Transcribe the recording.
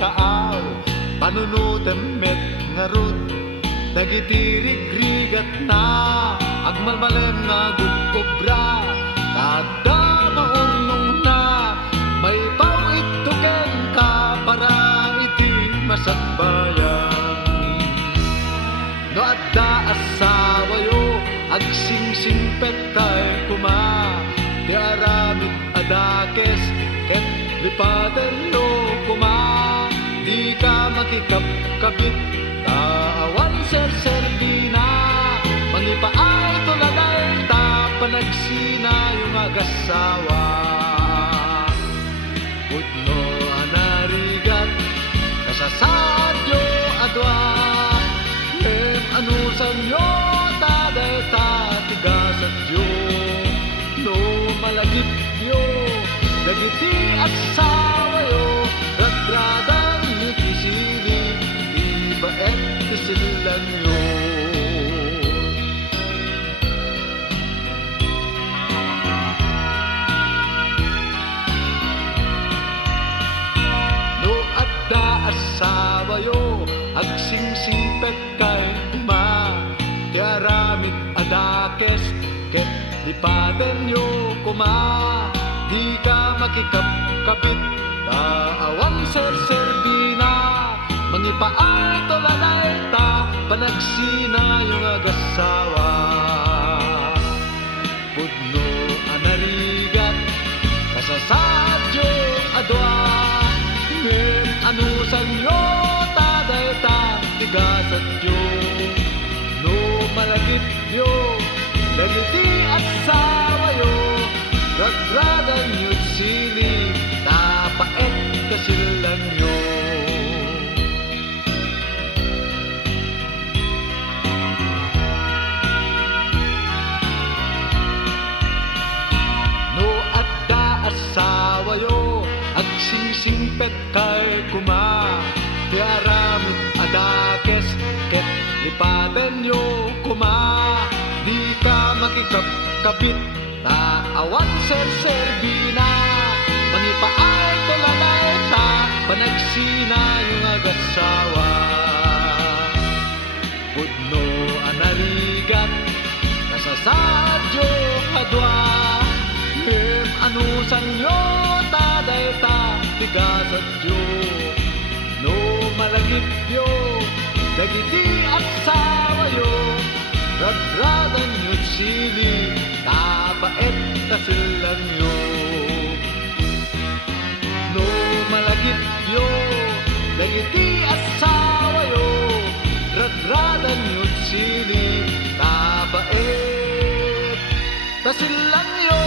taaw panunutem met ngarut dagiti rigrigat na agmalmalem nga gugobra kada maurnong na may pawit tuken ka para iti masagbayan no adda asawa yo agsingsingpet tay kuma ti aramid adakes ket lipaten yo kuma di ka makikapkapit taawan serserbina mangipaay tulalay ta panagsina yung agasawa pudno anarigat kasasadyo adwa anusan yo taday ta tigasat yo no malagip yo dagiti asawa yo radradan itisili ibaet tisilan yo no adda asawa yo agsingsingpet kay uma tiaramid adakes ket lipaten yo kuma di ka makikapkapit taawan serserbina mangipaay tulalay ta panagsina yung agasawa pudno anarigat kasasadyo adwa ngem anusan yo taday ta tigasat yo no malagip yo dagiti asawa yo radradan yun sili tapaet kasilan yo no adda asawa yo agsingsingpet kay kuma ti aramid adakes ket lipaten yo kuma di ka makikapkapit taawan serserbina mangipaay tulalay ta panagsina yung agasawa pudno anarigat kasasadyo adwa ngem anusan yo taday ta tigasat yo no malagip yo dagiti asawa yo radradan yun sili tapaet tasilan yo no malagip yo dagiti asawa yo radradan yun sili tapaet tasilan yo